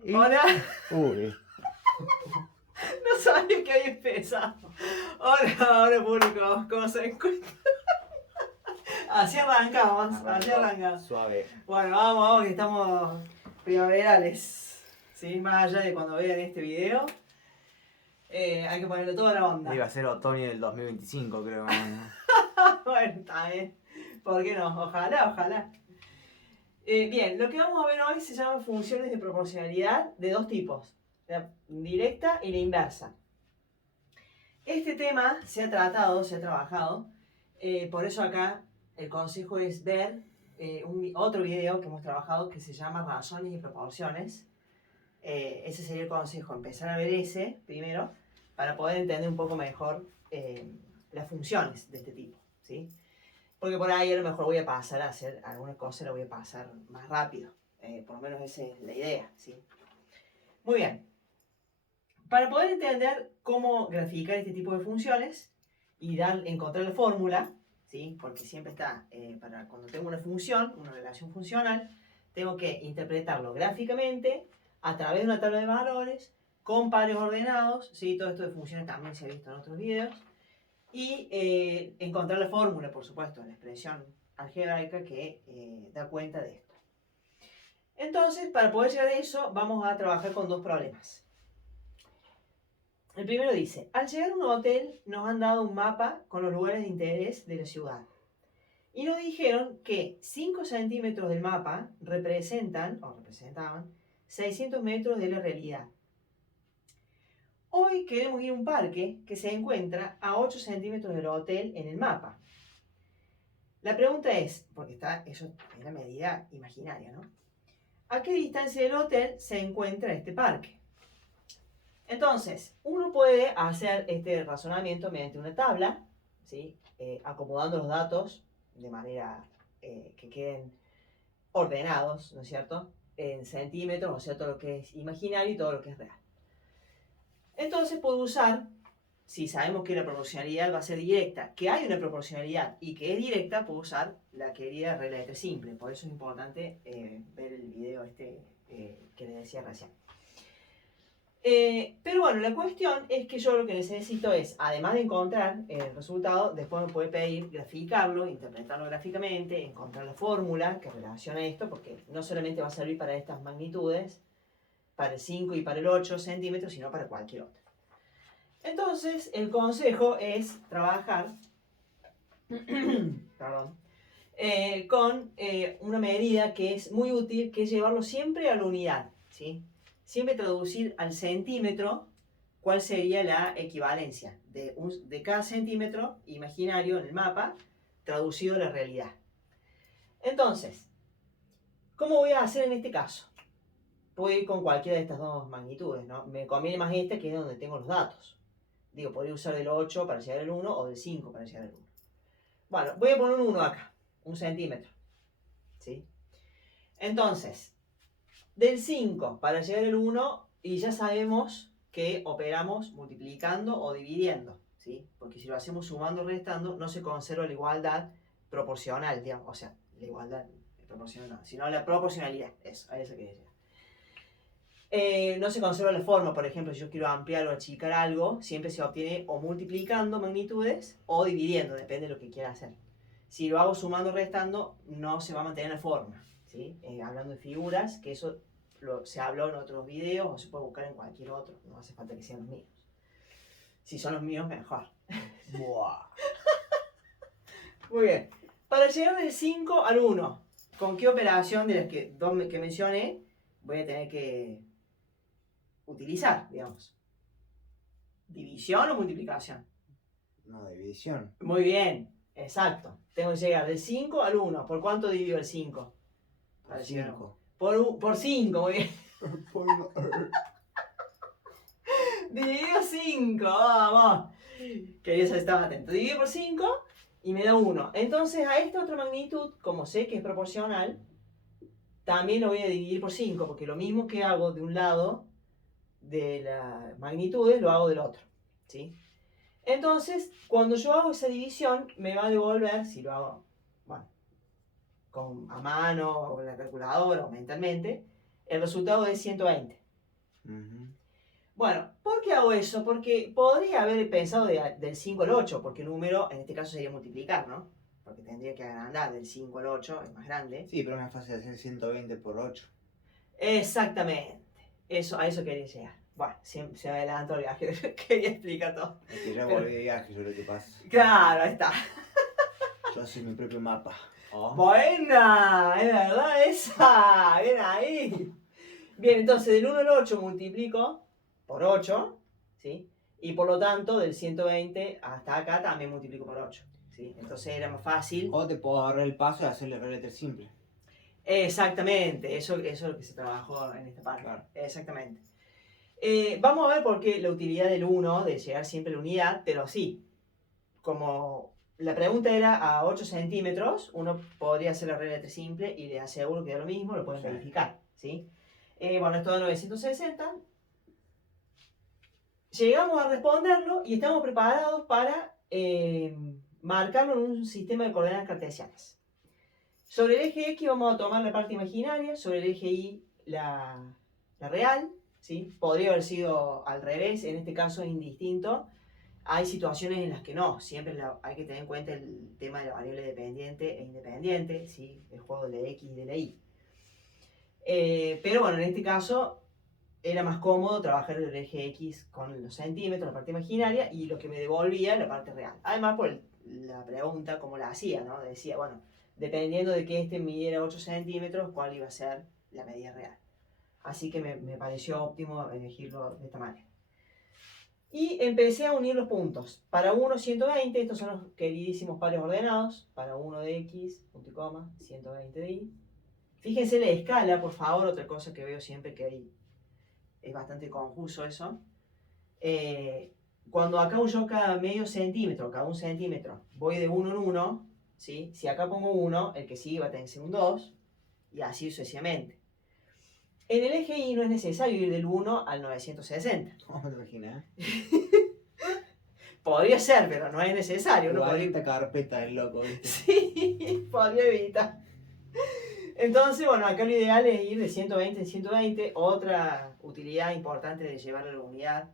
Hola, Uy, no sabía que había empezado. Hola, público, ¿cómo se encuentra? Así arrancamos, así arrancamos. suave. Bueno, vamos, que estamos primaverales. ¿Sí? Más allá de cuando vean este video, hay que ponerle toda la onda. Iba a ser otoño del 2025, creo. Bueno, está bien. ¿Por qué no? Ojalá, ojalá. Bien, lo que vamos a ver hoy se llaman funciones de proporcionalidad de dos tipos, la directa y la inversa. Este tema se ha tratado, se ha trabajado, por eso acá el consejo es ver otro video que hemos trabajado que se llama Razones y Proporciones. Ese sería el consejo, empezar a ver ese primero para poder entender un poco mejor las funciones de este tipo, ¿sí? Porque por ahí a lo mejor voy a pasar a hacer alguna cosa, la voy a pasar más rápido, por lo menos esa es la idea, ¿sí? Muy bien. Para poder entender cómo graficar este tipo de funciones y encontrar la fórmula, ¿sí? Porque siempre está, para cuando tengo una función, una relación funcional, tengo que interpretarlo gráficamente a través de una tabla de valores, con pares ordenados, ¿sí? Todo esto de funciones también se ha visto en otros videos, y encontrar la fórmula, por supuesto, la expresión algebraica que da cuenta de esto. Entonces, para poder llegar a eso, vamos a trabajar con dos problemas. El primero dice, al llegar a un hotel nos han dado un mapa con los lugares de interés de la ciudad. Y nos dijeron que 5 centímetros del mapa representaban 600 metros de la realidad. Hoy queremos ir a un parque que se encuentra a 8 centímetros del hotel en el mapa. La pregunta es, porque eso es la medida imaginaria, ¿no? ¿A qué distancia del hotel se encuentra este parque? Entonces, uno puede hacer este razonamiento mediante una tabla, ¿sí? Acomodando los datos de manera que queden ordenados, ¿no es cierto? En centímetros, o sea, todo lo que es imaginario y todo lo que es real. Entonces puedo usar, si sabemos que la proporcionalidad va a ser directa, que hay una proporcionalidad y que es directa, puedo usar la querida regla de tres simple. Por eso es importante ver el video que les decía recién. Pero bueno, la cuestión es que yo lo que necesito es, además de encontrar el resultado, después me puede pedir graficarlo, interpretarlo gráficamente, encontrar la fórmula que relaciona esto, porque no solamente va a servir para estas magnitudes, para el 5 y para el 8 centímetros, sino para cualquier otra. Entonces, el consejo es trabajar perdón, con una medida que es muy útil, que es llevarlo siempre a la unidad, ¿sí? Siempre traducir al centímetro cuál sería la equivalencia de cada centímetro imaginario en el mapa traducido a la realidad. Entonces, ¿cómo voy a hacer en este caso? Puedo ir con cualquiera de estas dos magnitudes, ¿no? Me conviene más esta, que es donde tengo los datos. Digo, podría usar del 8 para llegar al 1 o del 5 para llegar al 1. Bueno, voy a poner un 1 acá, un centímetro, ¿sí? Entonces, del 5 para llegar al 1, y ya sabemos que operamos multiplicando o dividiendo, ¿sí? Porque si lo hacemos sumando o restando, no se conserva la igualdad proporcional, digamos, o sea, la igualdad proporcional, sino la proporcionalidad, eso, a eso quería llegar. No se conserva la forma, por ejemplo, si yo quiero ampliar o achicar algo, siempre se obtiene o multiplicando magnitudes o dividiendo, depende de lo que quiera hacer. Si lo hago sumando o restando, no se va a mantener la forma, ¿sí? Hablando de figuras, que eso se habló en otros videos o se puede buscar en cualquier otro, no hace falta que sean los míos. Si son los míos, mejor. Buah. Muy bien. Para llegar del 5 al 1, ¿con qué operación de las que mencioné voy a tener que utilizar, digamos? ¿División o multiplicación? No, división. Muy bien, exacto. Tengo que llegar del 5 al 1. ¿Por cuánto divido el 5? Por 5. Por 5, muy bien. Dividido 5, vamos. Quería saber si estaba atento. Divido por 5 y me da 1. Entonces a esta otra magnitud, como sé que es proporcional, también lo voy a dividir por 5, porque lo mismo que hago de un lado de las magnitudes, lo hago del otro, ¿sí? Entonces, cuando yo hago esa división, me va a devolver, si lo hago, bueno, a mano o con la calculadora o mentalmente, el resultado es 120, Ujú. Bueno, ¿por qué hago eso? Porque podría haber pensado del 5 al 8, porque el número en este caso sería multiplicar, ¿no? Porque tendría que agrandar del 5 al 8, es más grande. Sí, pero es más fácil hacer 120 por 8. Exactamente. A eso quería llegar. Bueno, se me adelantó el viaje, quería explicar todo. Es que ya Pero- volví de viaje, yo lo que pasa. Claro, ahí está. Yo soy mi propio mapa. Oh. Buena, es verdad esa. Bien ahí. Bien, entonces del 1 al 8 multiplico por 8, ¿sí? Y por lo tanto del 120 hasta acá también multiplico por 8, ¿sí? Entonces era más fácil. O te puedo ahorrar el paso de hacerle regla de 3 simple. Exactamente, eso es lo que se trabajó en esta parte. Claro. Exactamente. Vamos a ver por qué la utilidad del 1, de llegar siempre a la unidad, pero sí, como la pregunta era a 8 centímetros, uno podría hacer la regla de 3 simple y les aseguro que da lo mismo, lo pueden Sí. verificar, ¿sí? Bueno, esto da 960. Llegamos a responderlo y estamos preparados para marcarlo en un sistema de coordenadas cartesianas. Sobre el eje X vamos a tomar la parte imaginaria, sobre el eje Y la real, ¿sí? Podría haber sido al revés, en este caso es indistinto. Hay situaciones en las que no, siempre hay que tener en cuenta el tema de la variable dependiente e independiente, ¿sí? El juego de la X y de la Y. Pero bueno, en este caso era más cómodo trabajar el eje X con los centímetros, la parte imaginaria, y lo que me devolvía la parte real. Además, por la pregunta, como la hacía, ¿no? Decía, bueno, dependiendo de que este midiera 8 centímetros, ¿cuál iba a ser la medida real? Así que me pareció óptimo elegirlo de esta manera. Y empecé a unir los puntos. Para 1, 120, estos son los queridísimos pares ordenados. Para 1 de X, punto y coma, 120 de Y. Fíjense la escala, por favor, otra cosa que veo siempre que hay. Es bastante confuso eso. Cuando acá yo cada medio centímetro, cada un centímetro, voy de 1 en 1, ¿sí? Si acá pongo 1, el que sigue va a tener que ser un 2, y así sucesivamente. En el eje Y no es necesario ir del 1 al 960. ¿Cómo te imaginas? Podría ser, pero no es necesario. Uno podría... 40 carpetas el loco, ¿viste? Sí, podría evitar. Entonces, bueno, acá lo ideal es ir de 120 en 120. Otra utilidad importante de llevar a la unidad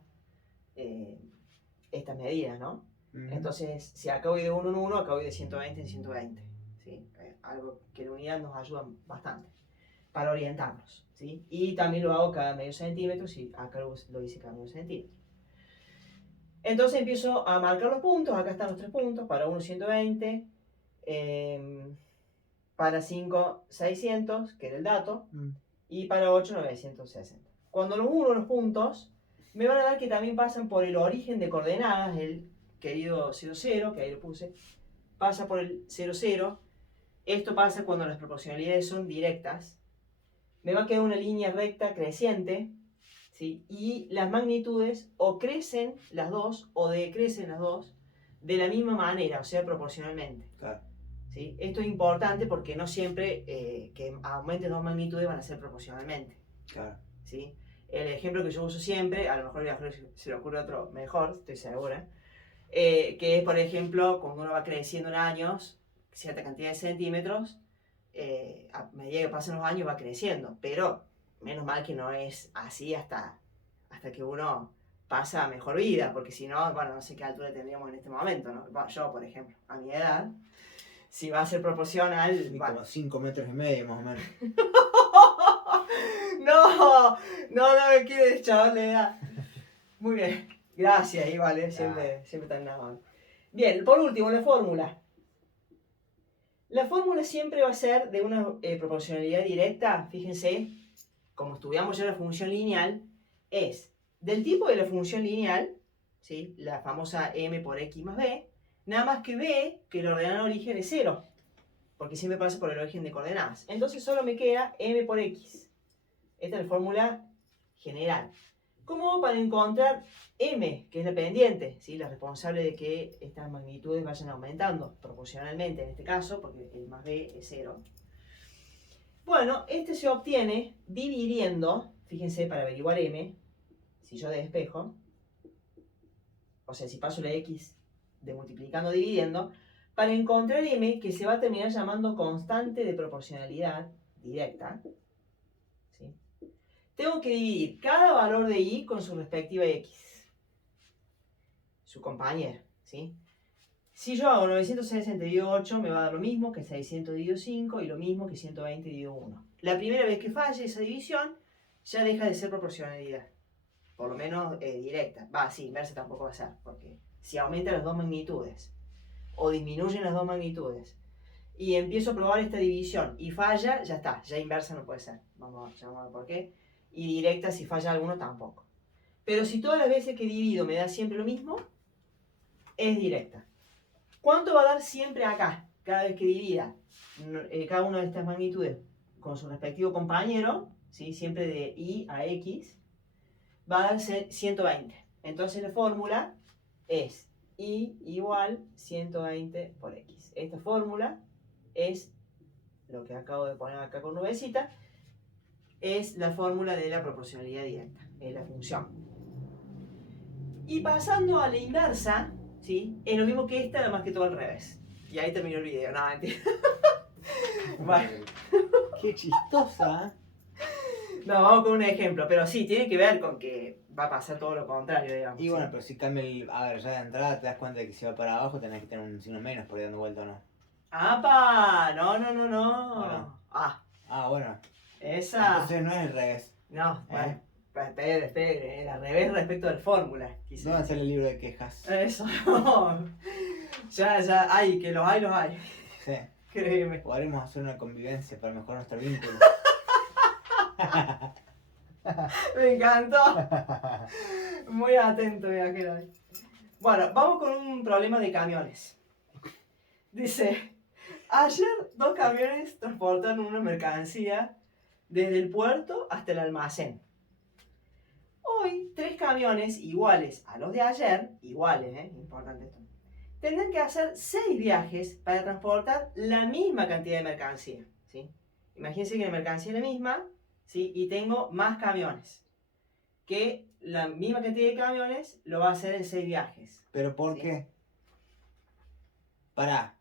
estas medidas, ¿no? Entonces, si acá voy de 1 en 1, acá voy de 120 en 120. ¿Sí? Algo que la unidad nos ayuda bastante para orientarnos, ¿sí? Y también lo hago cada medio centímetro, si acá lo hice cada medio centímetro. Entonces empiezo a marcar los puntos, acá están los 3 puntos, para 1 120, para 5 600, que era el dato, y para 8 960. Cuando los uno los puntos, me van a dar que también pasan por el origen de coordenadas, el querido 00, que ahí lo puse, pasa por el 00. Esto pasa cuando las proporcionalidades son directas. Me va a quedar una línea recta creciente, ¿sí? Y las magnitudes o crecen las dos o decrecen las dos de la misma manera, o sea, proporcionalmente. Claro. ¿Sí? Esto es importante porque no siempre que aumenten dos magnitudes van a ser proporcionalmente. Claro. ¿Sí? El ejemplo que yo uso siempre, a lo mejor se le ocurre otro mejor, estoy segura, que es, por ejemplo, cuando uno va creciendo en años, cierta cantidad de centímetros, a medida que pasan los años va creciendo, pero menos mal que no es así hasta que uno pasa a mejor vida, porque si no, bueno, no sé qué altura tendríamos en este momento, ¿no? Bueno, yo, por ejemplo, a mi edad, si va a ser proporcional... Y bueno. como 5 metros y medio más o menos. No me quieres, chaval, la edad. Muy bien, gracias, igual, siempre tan amable. Bien, por último, la fórmula. La fórmula siempre va a ser de una proporcionalidad directa, fíjense, como estudiamos ya la función lineal, es del tipo de la función lineal, ¿sí? La famosa m por x más b, nada más que b, que el ordenado origen es 0, porque siempre pasa por el origen de coordenadas. Entonces solo me queda m por x. Esta es la fórmula general. ¿Cómo hago para encontrar m, que es la pendiente, ¿sí? La responsable de que estas magnitudes vayan aumentando proporcionalmente en este caso, porque el más b es 0? Bueno, este se obtiene dividiendo, fíjense, para averiguar m, si yo despejo, o sea, si paso la x de multiplicando dividiendo, para encontrar m, que se va a terminar llamando constante de proporcionalidad directa, ¿sí? tengo que dividir cada valor de y con su respectiva x. Su compañera, ¿sí? Si yo hago 960 dividido 8, me va a dar lo mismo que 600 dividido 5 y lo mismo que 120 dividido 1. La primera vez que falle esa división, ya deja de ser proporcionalidad. Por lo menos directa. Sí, inversa tampoco va a ser, porque si aumentan las dos magnitudes o disminuyen las dos magnitudes y empiezo a probar esta división y falla, ya está, ya inversa no puede ser. Vamos a ver por qué. Y directa, si falla alguno, tampoco. Pero si todas las veces que divido me da siempre lo mismo, es directa. ¿Cuánto va a dar siempre acá? Cada vez que divida cada una de estas magnitudes con su respectivo compañero, ¿sí? Siempre de y a x, va a dar 120. Entonces la fórmula es y igual 120 por x. Esta fórmula es lo que acabo de poner acá con nubecita, es la fórmula de la proporcionalidad directa, es la función. Y pasando a la inversa, ¿sí? Es lo mismo que esta, nada más que todo al revés. Y ahí terminó el video, no, mentira. Bueno. Qué chistosa. No, vamos con un ejemplo, pero sí, tiene que ver con que va a pasar todo lo contrario, digamos. Y bueno, ¿sí? pero si cambia el. A ver, ya de entrada te das cuenta de que si va para abajo tenés que tener un signo menos por ahí dando vuelta o no. ¡Apa! No. Bueno. Ah, bueno. Esa. Entonces no es el revés. No, bueno. Espere, al revés respecto de la fórmula. Quise ¿Dónde está decir. el libro de quejas? Eso, no. Ya, hay, que los hay. Sí. Créeme. Podremos hacer una convivencia para mejorar nuestro vínculo. Me encantó. Muy atento, viajero. Bueno, vamos con un problema de camiones. Dice, ayer 2 camiones transportaron una mercancía desde el puerto hasta el almacén. Hoy 3 camiones iguales a los de ayer, importante esto, tendrán que hacer 6 viajes para transportar la misma cantidad de mercancía, ¿sí? Imagínense que la mercancía es la misma, ¿sí? Y tengo más camiones. Que la misma cantidad de camiones lo va a hacer en 6 viajes. ¿Pero por ¿sí? qué? Pará.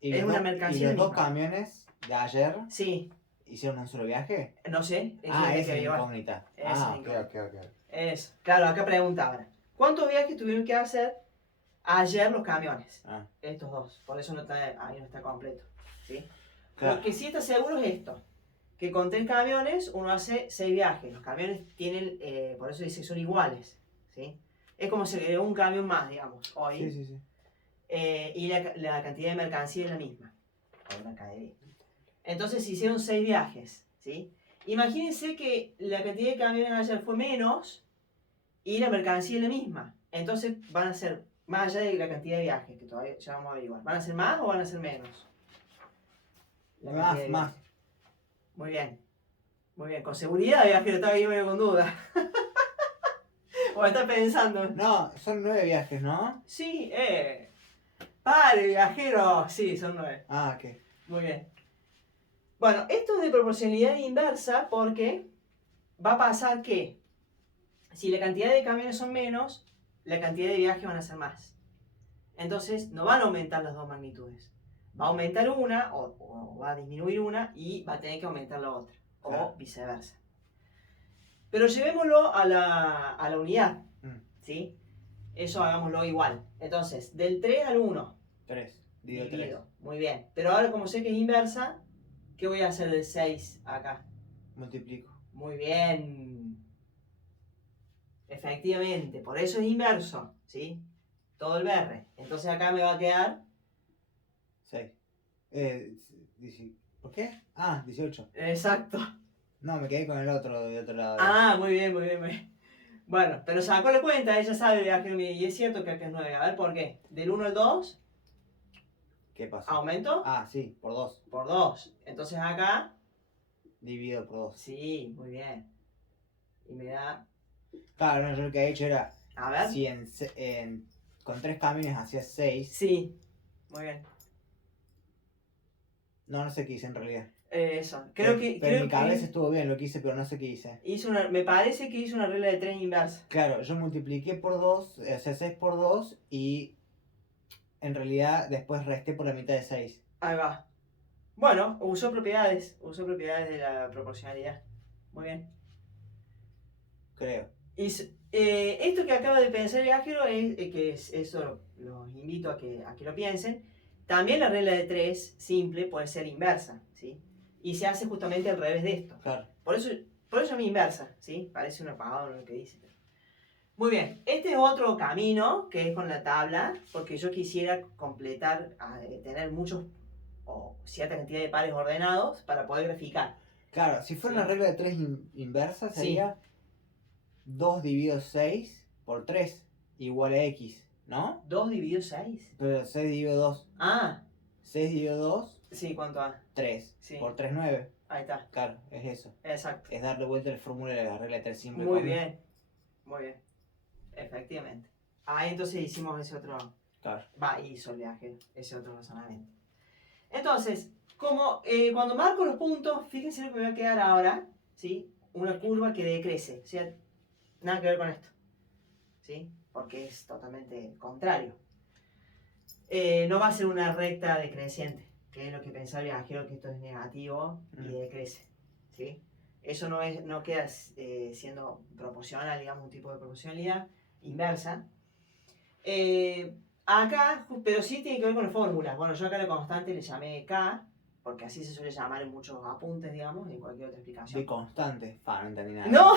Es una mercancía ¿Y los 2 misma. camiones de ayer Sí, hicieron un solo viaje? no sé. Eso Ah, es esa es llevar. incógnita. Esa es Ah, incógnita. ok. Eso. Claro, acá pregunta ahora. ¿Cuántos viajes tuvieron que hacer ayer los camiones? Ah, Estos 2. Por eso ahí no está completo. ¿sí? claro. Lo que sí está seguro es esto. Que con 3 camiones uno hace 6 viajes. Los camiones tienen, por eso dice que son iguales. ¿sí? Es como si agregó un camión más, digamos, hoy. Sí. Y la cantidad de mercancía es la misma. Entonces se hicieron 6 viajes. ¿sí? Imagínense que la cantidad de camiones ayer fue menos y la mercancía es la misma. Entonces van a ser, más allá de la cantidad de viajes, que todavía ya vamos a averiguar, ¿van a ser más o van a ser menos? La cantidad de Más. viajes. Muy bien. Con seguridad, viajero, estaba ahí medio con duda. O está pensando. No, son 9 viajes, ¿no? Sí, pare, viajero. Sí, son 9. Ah, ok. Muy bien. Bueno, esto es de proporcionalidad inversa porque va a pasar que si la cantidad de camiones son menos, la cantidad de viajes van a ser más. Entonces no van a aumentar las dos magnitudes. Va a aumentar una o va a disminuir una y va a tener que aumentar la otra. Claro. O viceversa. Pero llevémoslo a la unidad. ¿Sí? Eso hagámoslo igual. Entonces, del 3 al 1. 3. Divido 3. Divido. Muy bien. Pero ahora como sé que es inversa, ¿qué voy a hacer del 6 acá? Multiplico. Muy bien. Efectivamente, por eso es inverso, ¿sí? Todo el BR. Entonces acá me va a quedar 6. ¿Por qué? Ah, 18. exacto. No, me quedé con el otro de otro lado. Ah, muy bien. Bueno, pero sacó la cuenta, ella sabe viaje y es cierto que acá es 9. A ver, ¿por qué? Del 1 al 2, ¿Qué pasó? ¿aumento? Ah, sí, por 2. Por 2. Entonces acá, Dividido por 2. sí, muy bien. Y me da, Claro, no, yo lo que he hecho era. a ver. Si con 3 camiones hacías 6. Sí, muy bien. No sé qué hice en realidad. Eso. Pero en mi cabeza estuvo bien lo que hice, pero no sé qué hice. Me parece que hizo una regla de 3 inversa. Claro, yo multipliqué por 2, o sea, 6 por 2 y en realidad después resté por la mitad de 6. Ahí va. Bueno, usó propiedades de la proporcionalidad. Muy bien. creo. Esto que acaba de pensar el viajero es eso los invito a que lo piensen. También la regla de 3 simple puede ser inversa, ¿sí? Y se hace justamente al revés de esto. Claro. Por eso es mi inversa, ¿sí? Parece una pavada lo que dice. Muy bien, este es otro camino que es con la tabla, porque yo quisiera completar, tener muchos o cierta cantidad de pares ordenados para poder graficar. Claro, si fuera Sí. una regla de 3 inversa Sí. sería 2 dividido 6 por 3 igual a X, ¿no? 2 dividido 6. Pero 6 dividido 2. Ah, 6 dividido 2, sí, ¿cuánto A? 3. Sí. Por 3, 9. Ahí está, Claro, es eso. exacto. Es darle vuelta a la fórmula de la regla de 3 simple. Muy bien, muy bien, efectivamente. Ahí entonces hicimos ese otro, Claro. hizo el viaje, ese otro razonamiento. Entonces, como cuando marco los puntos, fíjense lo que me va a quedar ahora, ¿sí? Una curva que decrece, o sea, nada que ver con esto, ¿sí? Porque es totalmente contrario. No va a ser una recta decreciente, que es lo que pensaba el viajero, que esto es negativo y decrece, ¿sí? Eso no queda siendo proporcional, digamos, un tipo de proporcionalidad inversa. Acá, pero sí tiene que ver con las fórmulas. Bueno, yo acá la constante le llamé K, porque así se suele llamar en muchos apuntes, digamos, en cualquier otra explicación. De constante. No entendí nada. ¡No!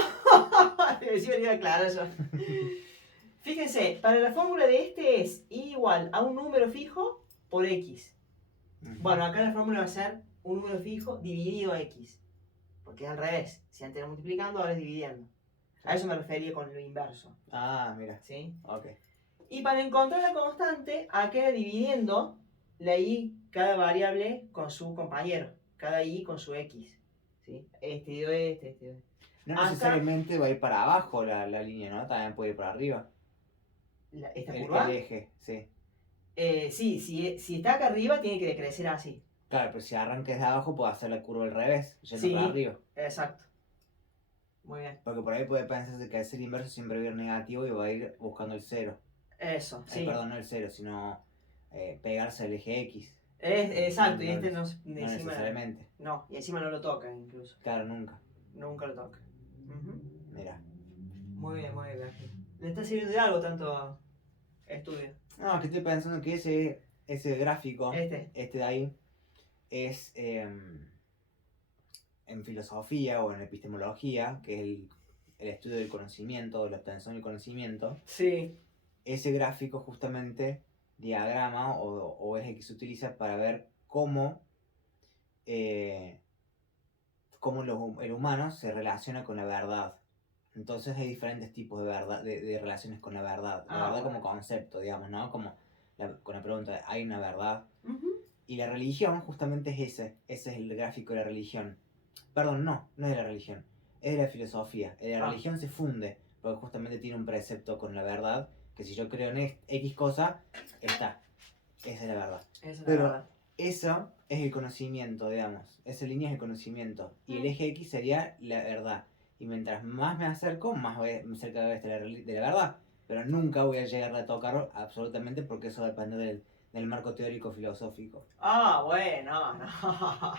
Sí, me iba a aclarar eso. Fíjense, para la fórmula de este es I igual a un número fijo por X. Bueno, acá la fórmula va a ser un número fijo dividido X. Porque es al revés. Si antes era multiplicando, ahora es dividiendo. A eso me refería con lo inverso. Ah, mira. ¿Sí? Ok. Y para encontrar la constante, acá dividiendo la y cada variable con su compañero. Cada y con su x. ¿Sí? Este dio este dio este. No Acá, necesariamente va a ir para abajo la línea, ¿no? También puede ir para arriba. ¿Esta curva? El eje, sí. Sí, si está acá arriba tiene que decrecer así. Claro, pero si arranca desde abajo puede hacer la curva al revés, yendo Sí, para arriba. exacto. Muy bien. Porque por ahí puede pensarse que al ser inverso siempre va a ir negativo y va a ir buscando el cero. Eso, sí. Perdón, no el cero, sino pegarse al eje X. Exacto, y este no, No encima, necesariamente. no, y encima no lo toca incluso. Claro, nunca. Nunca lo toca. Mira. Muy bien, muy bien. ¿Le está sirviendo de algo tanto estudio? No, que estoy pensando que ese gráfico, este de ahí, es en filosofía o en epistemología, que es el estudio del conocimiento, de la obtención del conocimiento. Sí. Ese gráfico justamente diagrama o es el que se utiliza para ver cómo el humano se relaciona con la verdad. Entonces hay diferentes tipos de verdad, de relaciones con la verdad. La verdad como concepto, digamos, ¿no? Como con la pregunta, ¿hay una verdad? Y la religión justamente es ese es el gráfico de la religión. Perdón, no es de la religión, es de la filosofía. La religión se funde porque justamente tiene un precepto con la verdad, que si yo creo en X cosa, esa es la verdad. Pero eso es el conocimiento, digamos, esa línea es el conocimiento. Y el eje X sería la verdad. Y mientras más me acerco, más cerca voy a estar de la verdad. Pero nunca voy a llegar a tocar absolutamente porque eso depende del marco teórico filosófico. Bueno, no.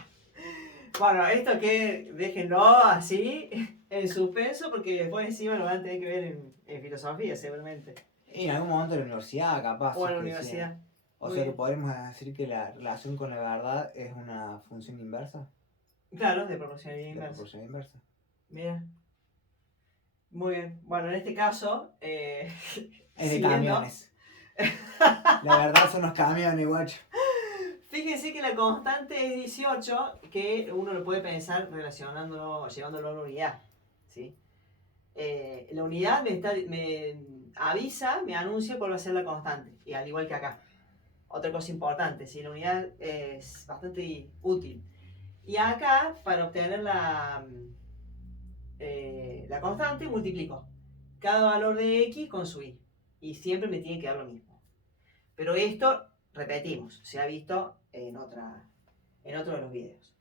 Bueno, esto que déjenlo así, en suspenso, porque después encima lo van a tener que ver en filosofía, seguramente. Y en algún momento en la universidad, capaz. O en la universidad. Sí. O sea que podemos decir que la relación con la verdad es una función inversa. Claro, de proporcionalidad inversa. De proporcionalidad inversa. Mira. Muy bien. Bueno, en este caso. Es de camiones. La verdad son los camiones, guacho. Fíjense que la constante es 18, que uno lo puede pensar relacionándolo, llevándolo a una unidad. ¿Sí? La unidad me avisa, me anuncia cuál va a ser la constante. Y al igual que acá. Otra cosa importante, ¿sí? La unidad es bastante útil. Y acá, para obtener la constante, multiplico cada valor de x con su y. Y siempre me tiene que dar lo mismo. Pero esto, repetimos, se ha visto en otro de los videos.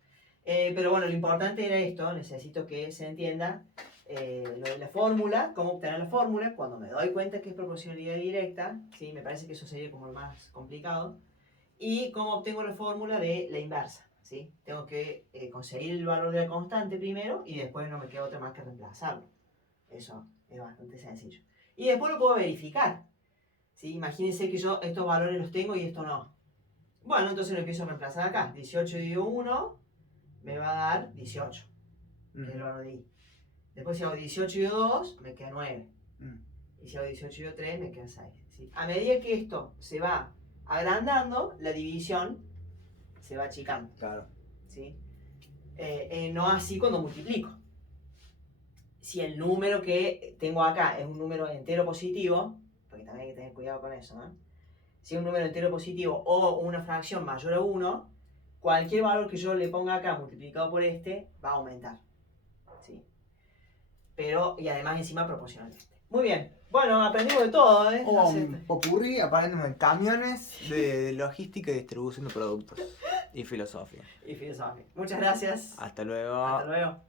Pero bueno, lo importante era esto, necesito que se entienda lo de la fórmula, cómo obtener la fórmula, cuando me doy cuenta que es proporcionalidad directa, ¿sí? Me parece que eso sería como lo más complicado, y cómo obtengo la fórmula de la inversa, ¿sí? Tengo que conseguir el valor de la constante primero y después no me queda otra más que reemplazarlo. Eso es bastante sencillo. Y después lo puedo verificar. ¿Sí? Imagínense que yo estos valores los tengo y esto no. Bueno, entonces lo empiezo a reemplazar acá. 18 dividido 1 me va a dar 18, que es el valor de i. Después si hago 18 dividido 2, me queda 9. Y si hago 18 dividido 3, me queda 6. ¿Sí? A medida que esto se va agrandando, la división se va achicando. Claro. ¿Sí? No así cuando multiplico. Si el número que tengo acá es un número entero positivo, porque también hay que tener cuidado con eso, ¿no? Si es un número entero positivo o una fracción mayor a 1, cualquier valor que yo le ponga acá multiplicado por este va a aumentar. ¿Sí? Pero, y además encima proporcional a este. Muy bien. Bueno, aprendimos de todo, ¿eh? O un popurrí, aprendemos en camiones de logística y distribución de productos. Y filosofía. Y filosofía. Muchas gracias. Hasta luego. Hasta luego.